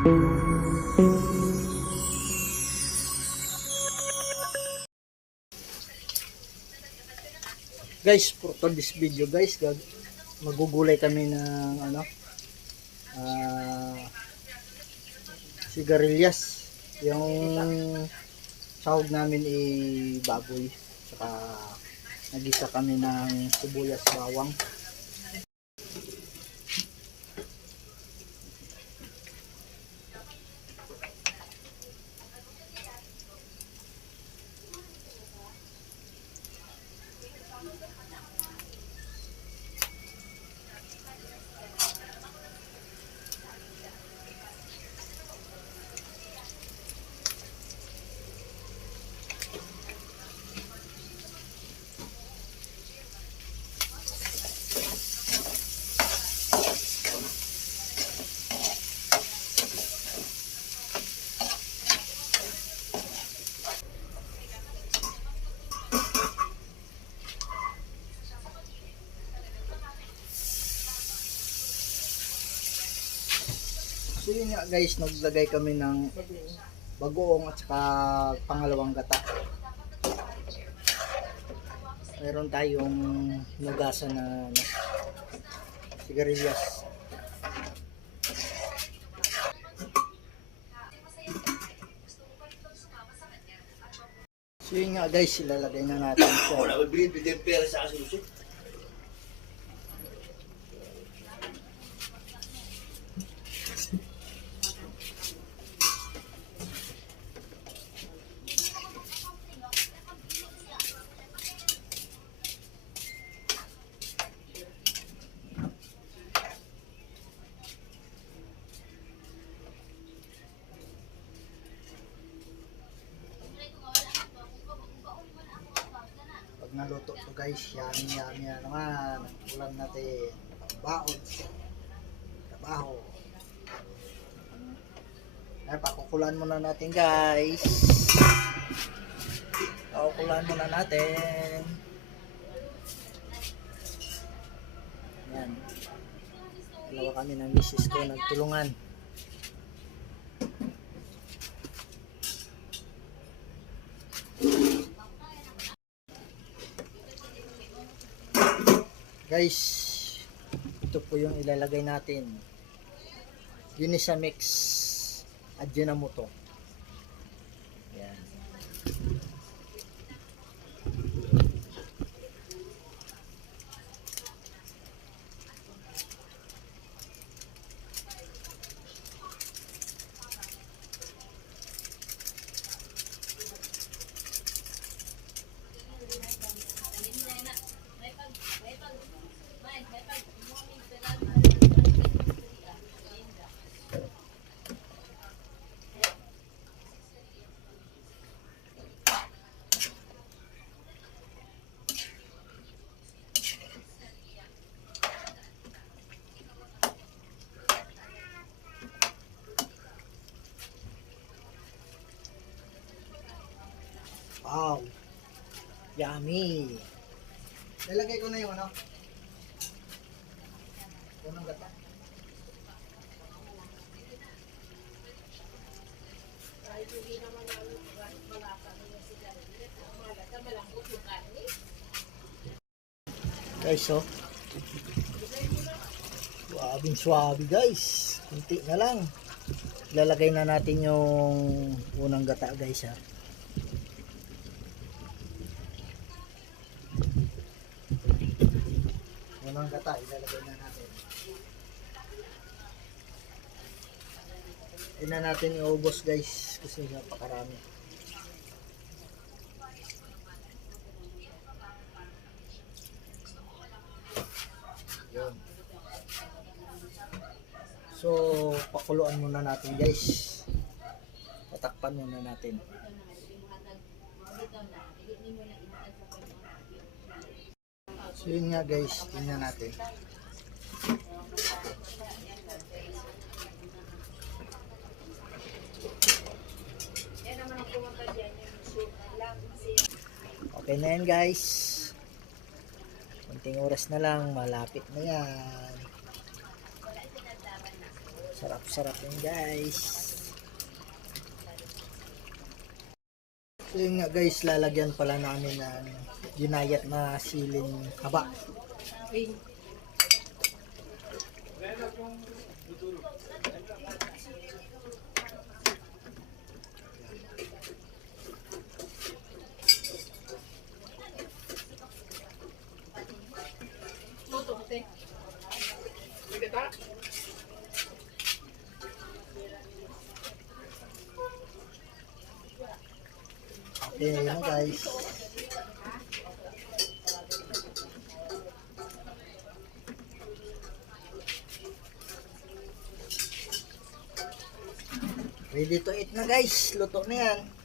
Guys, for this video guys, magugulay kami ng sigarilyas. Yung sahog namin ay baboy, saka nagisa kami ng sibuyas, bawang. So yun nga guys, naglagay kami ng bagoong at saka pangalawang gata. Meron tayong nugasan na sigarilyas. So yun nga guys, ilalagay na natin siya. Wala ko binibigyan pera sa asuso. Naluto to guys, yummy na naman. Ulam natin pambaon sa trabaho. Ay, pakukulan muna natin guys. Pakukulan muna natin. Yan, dalawa kami ng misis ko nagtulungan. Guys, ito po yung ilalagay natin. Ginisa mix Ajinomoto. Yan. Wow, yummy. Lalagay ko na yung unang gata. Guys, so suwabing guys, kunti na lang. Lalagay na natin yung unang gata guys ha. Unang gata ilalagay na natin. Hindi na natin iubos guys kasi napakarami. Yun. So pakuluan muna natin guys. Tatakpan muna natin. So yun nga guys, tingnan natin. Okay na yan guys. Konting oras na lang, malapit na yan. Sarap-sarap yan guys. So yun nga guys, lalagyan pala namin ng ginayat na siling haba. Okay na guys. Ready to eat na guys. Luto na yan.